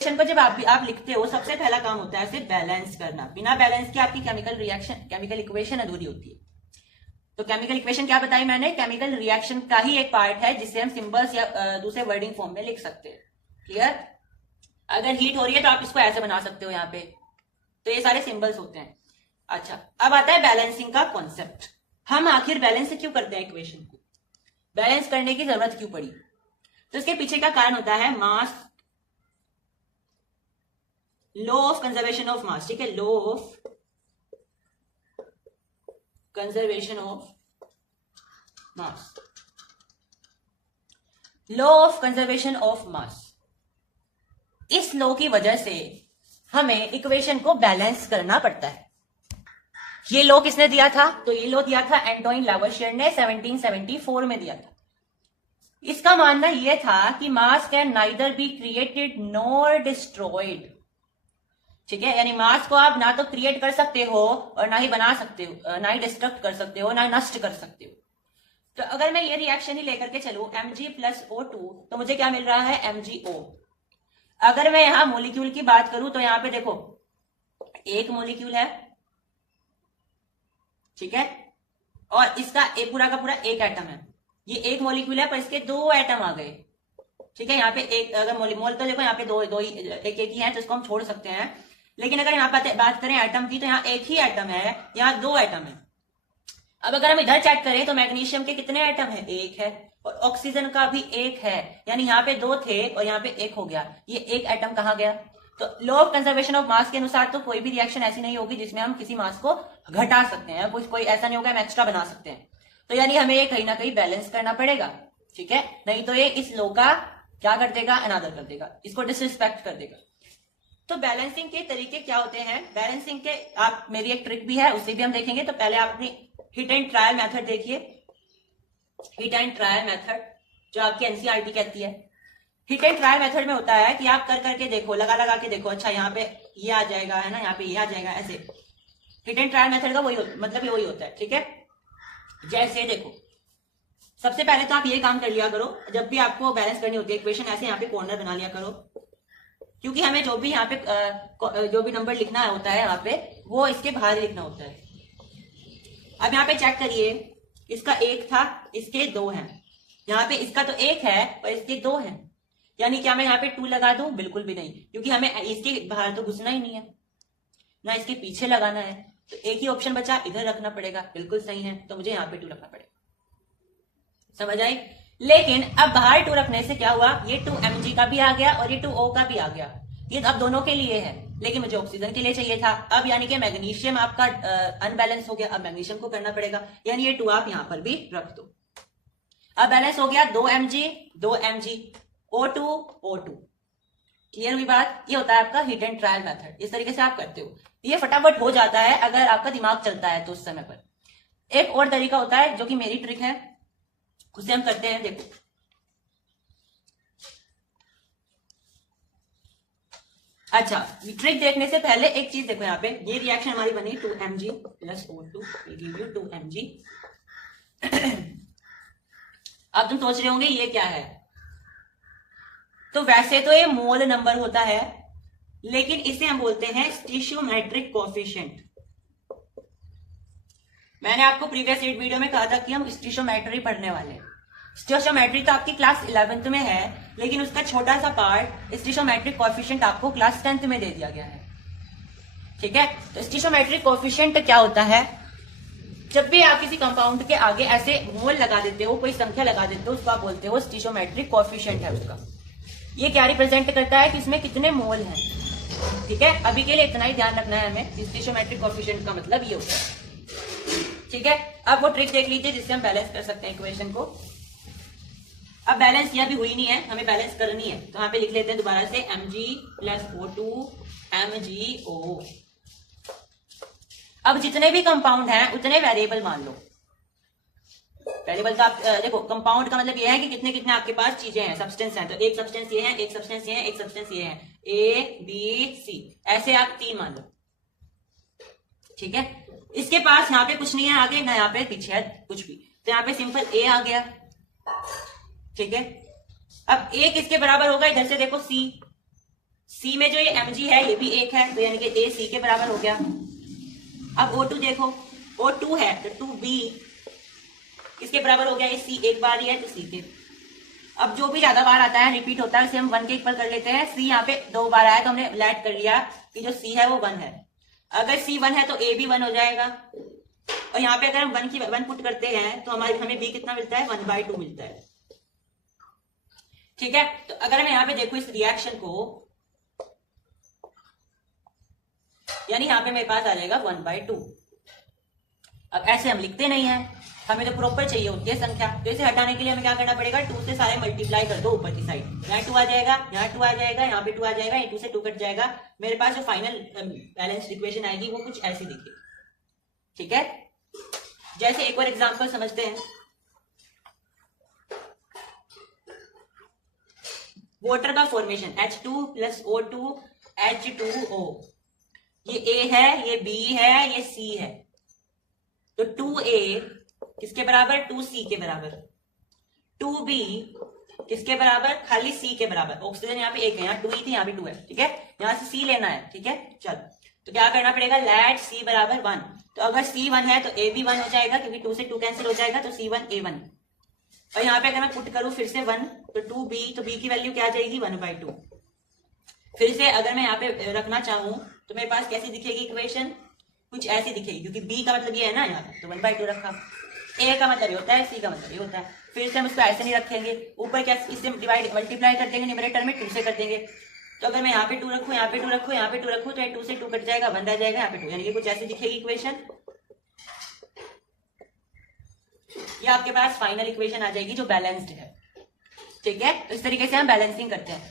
को जब आप लिखते हो सबसे पहला काम होता है सिर्फ बैलेंस करना। बिना बैलेंस के आपकी केमिकल इक्वेशन अधूरी होती है। तो केमिकल इक्वेशन क्या बताई मैंने, केमिकल रिएक्शन का ही एक पार्ट है जिसे हम सिंबल्स या दूसरे वर्डिंग फॉर्म में लिख सकते हैं। क्लियर? अगर हीट हो रही है तो आप इसको ऐसे बना सकते हो यहाँ पे। तो ये सारे सिंबल्स होते हैं। अच्छा, अब आता है बैलेंसिंग का कॉन्सेप्ट। हम आखिर बैलेंस क्यों करते हैं इक्वेशन को, बैलेंस करने की जरूरत क्यों पड़ी? तो इसके पीछे का कारण होता है mass, law of conservation of mass. ठीक है, law of conservation of mass, law of conservation of mass. इस लॉ की वजह से हमें इक्वेशन को बैलेंस करना पड़ता है। ये लॉ किसने दिया था? तो ये लॉ दिया था एंटोइन लावोशियर ने 1774 में दिया था। इसका मानना यह था कि मास can neither be created nor destroyed. ठीक है, यानी मास को आप ना तो क्रिएट कर सकते हो और ना ही बना सकते हो, ना ही डिस्ट्रक्ट कर सकते हो, ना नष्ट कर सकते हो। तो अगर मैं ये रिएक्शन ही लेकर के चलूं Mg प्लस O2 तो मुझे क्या मिल रहा है? MgO। अगर मैं यहां मोलिक्यूल की बात करूं तो यहां पे देखो एक मोलिक्यूल है, ठीक है, और इसका पूरा का पूरा एक एटम है। ये एक मोलिक्यूल है पर इसके दो एटम आ गए। ठीक है, यहाँ पे एक, अगर मोल तो देखो यहाँ पे दो ही एक ही है तो इसको हम छोड़ सकते हैं। लेकिन अगर यहाँ पे बात करें एटम की तो यहाँ एक ही एटम है, यहाँ दो एटम है। अब अगर हम इधर चेक करें तो मैग्नीशियम के कितने एटम है? एक है, और ऑक्सीजन का भी एक है, यानी यहाँ पे दो थे और यहाँ पे एक हो गया। ये एक एटम कहाँ गया? तो लॉ ऑफ कंजर्वेशन ऑफ मास के अनुसार तो कोई भी रिएक्शन ऐसी नहीं होगी जिसमें हम किसी मास को घटा सकते हैं, कोई ऐसा नहीं होगा हम एक्स्ट्रा बना सकते हैं। तो यानी हमें ये कहीं ना कहीं बैलेंस करना पड़ेगा। ठीक है, नहीं तो ये इस लॉ का क्या कर देगा? अनादर कर देगा, इसको डिसरिस्पेक्ट कर देगा। तो बैलेंसिंग के तरीके क्या होते हैं? बैलेंसिंग के आप, मेरी एक ट्रिक भी है उसे भी हम देखेंगे। तो पहले आप अपनी हिट एंड ट्रायल मेथड देखिए। हिट एंड ट्रायल मेथड जो आपकी एनसीईआरटी कहती है। हिट एंड ट्रायल मेथड में होता है कि आप कर करके देखो, लगा के देखो, अच्छा यहाँ पे ये आ जाएगा, है ना, यहाँ पे ये आ जाएगा, ऐसे। हिट एंड ट्रायल मेथड का वही मतलब वही होता है। ठीक है, जैसे देखो सबसे पहले तो आप ये काम कर लिया करो, जब भी आपको बैलेंस करनी होती है इक्वेशन, ऐसे यहाँ पे कॉर्नर बना लिया करो, क्योंकि हमें जो भी यहाँ पे जो भी नंबर लिखना होता है यहाँ पे वो इसके बाहर ही लिखना होता है। अब यहाँ पे चेक करिए, इसका एक था, इसके दो हैं। यहाँ पे इसका तो एक है और इसके दो हैं, यानी क्या मैं यहाँ पे 2 लगा दूं? बिल्कुल भी नहीं, क्योंकि हमें इसके बाहर तो घुसना ही नहीं है, ना इसके पीछे लगाना है। तो एक ही ऑप्शन बचा, इधर रखना पड़ेगा। बिल्कुल सही है, तो मुझे यहाँ पे 2 रखना पड़ेगा। समझ आई? लेकिन अब बाहर 2 रखने से क्या हुआ? ये 2 Mg का भी आ गया और ये 2 O का भी आ गया। ये अब दोनों के लिए है, लेकिन मुझे ऑक्सीजन के लिए चाहिए था। अब यानी कि मैग्नीशियम आपका अनबैलेंस हो गया, अब मैग्नीशियम को करना पड़ेगा, यानी ये 2 आप यहां पर भी रख दो। अब बैलेंस हो गया 2 Mg O2 O2। क्लियर हुई बात? ये होता है आपका हिट एंड ट्रायल मेथड। इस तरीके से आप करते हो, ये फटाफट हो जाता है अगर आपका दिमाग चलता है तो उस समय पर। एक और तरीका होता है जो कि मेरी ट्रिक है, उसे हम करते हैं। देखो अच्छा, ट्रिक देखने से पहले एक चीज देखो, यहाँ पे ये रिएक्शन हमारी बनी 2 Mg plus O2 give you 2 Mg। अब तुम सोच रहे होंगे ये क्या है? तो वैसे तो ये मोल नंबर होता है, लेकिन इसे हम बोलते हैं स्टीशियोमेट्रिक कोएफिशिएंट। मैंने आपको प्रीवियस वीडियो में कहा था कि हम स्टीशियोमेट्री पढ़ने वाले हैं। स्टीशियोमेट्री तो आपकी क्लास 11th में है, लेकिन उसका छोटा सा पार्ट स्टीशियोमेट्रिक कोएफिशिएंट आपको क्लास 10th में दे दिया गया है। ठीक है, तो स्टीशियोमेट्रिक कोएफिशिएंट क्या होता है? जब भी आप किसी कंपाउंड के आगे ऐसे मोल लगा देते हो, कोई संख्या लगा देते हो, उसको आप बोलते हो स्टीशियोमेट्रिक कोएफिशिएंट है उसका। ये क्या रिप्रेजेंट करता है कि इसमें कितने मोल हैं। ठीक है, अभी के लिए इतना ही ध्यान रखना है हमें। स्टीशियोमेट्रिक कोएफिशिएंट का मतलब ये होता है। ठीक है, अब वो ट्रिक देख लीजिए जिससे हम बैलेंस कर सकते हैं इक्वेशन को। अब बैलेंस यह भी हुई नहीं है, हमें बैलेंस करनी है, तो यहाँ पे लिख लेते हैं दोबारा से Mg प्लस O2 MgO। अब जितने भी कंपाउंड हैं उतने वेरिएबल मान लो। वेरिएबल का आप देखो, कंपाउंड का मतलब यह है कि कितने कितने आपके पास चीजें हैं, सब्सटेंस है। तो एक सब्सटेंस ये है, एक सब्सटेंस ये है, एक सब्सटेंस ये है, A B C, ऐसे आप 3 मान लो। ठीक है, इसके पास यहाँ पे कुछ नहीं है आगे, ना यहाँ पे पीछे है कुछ भी, तो यहाँ पे सिंपल A आ गया। ठीक है, अब A किसके बराबर होगा? इधर से देखो C, सी में जो ये mg है ये भी 1 है, तो यानी कि a सी के बराबर हो गया। अब O2 देखो, O2 है तो 2b किसके बराबर हो गया, ये सी एक बार ही है तो सी के। अब जो भी ज्यादा बार आता है रिपीट होता है उसे हम 1 के इक्वल कर लेते हैं। सी यहाँ पे 2 बार आया तो हमने लेट कर लिया कि जो सी है वो 1 है। अगर सी 1 है तो ए भी 1 हो जाएगा, और यहाँ पे अगर हम 1 पुट करते हैं तो हमें बी कितना मिलता है, 1/2 मिलता है। ठीक है, तो अगर मैं यहाँ पे देखूं इस रिएक्शन को, यानी यहाँ पे मेरे पास आ जाएगा 1/2। अब ऐसे हम लिखते नहीं है, हमें तो प्रॉपर चाहिए होती है संख्या, तो इसे हटाने के लिए हमें क्या करना पड़ेगा, 2 से सारे मल्टीप्लाई कर दो ऊपर की साइड। यहाँ 2 आ जाएगा, यहाँ 2 आ जाएगा, यहाँ पे 2 आ जाएगा, ये 2 से 2 कट जाएगा। मेरे पास जो फाइनल बैलेंस्ड इक्वेशन आएगी वो कुछ ऐसी दिखेगी। ठीक है, जैसे एक और एग्जांपल समझते हैं। वाटर का फॉर्मेशन H2 + O2 H2O, ये A है, ये B है, ये C है। तो 2A किसके बराबर, 2C के बराबर। 2B किसके बराबर, खाली C के बराबर। ऑक्सीजन यहाँ पे 1 है, यहाँ 2 ही थी, यहाँ भी 2 है। ठीक है, यहाँ से C लेना है। ठीक है, चलो तो क्या करना पड़ेगा, लेट C बराबर 1। तो अगर C 1 है तो A भी 1 हो जाएगा, क्योंकि 2 से 2 कैंसिल हो जाएगा, तो C1 A1। और यहाँ पे अगर मैं पुट करूं फिर से 1, तो 2B, तो B की वैल्यू क्या आ जाएगी, 1/2। फिर से अगर मैं यहाँ पे रखना चाहूं तो मेरे पास कैसी दिखेगी इक्वेशन, कुछ ऐसी दिखेगी, क्योंकि B का मतलब ये है ना यहाँ पे, तो 1/2 रखा। A का मतलब ये होता है, C का मतलब ये होता है। फिर से हम इसको ऐसे नहीं रखेंगे, ऊपर क्या इससे डिवाइड मल्टीप्लाई कर देंगे, न्यूमरेटर में 2 से कर देंगे। तो अगर मैं यहाँ पे 2 रखूं, यहाँ पे 2 रखूं, यहाँ पे 2 रखूं, तो 2 से 2 कट जाएगा, 1 रह जाएगा, यहाँ पे 2, यानी कि कुछ ऐसी दिखेगी इक्वेशन। ये आपके पास फाइनल इक्वेशन आ जाएगी जो बैलेंस्ड है। ठीक है, तो इस तरीके से हम बैलेंसिंग करते हैं।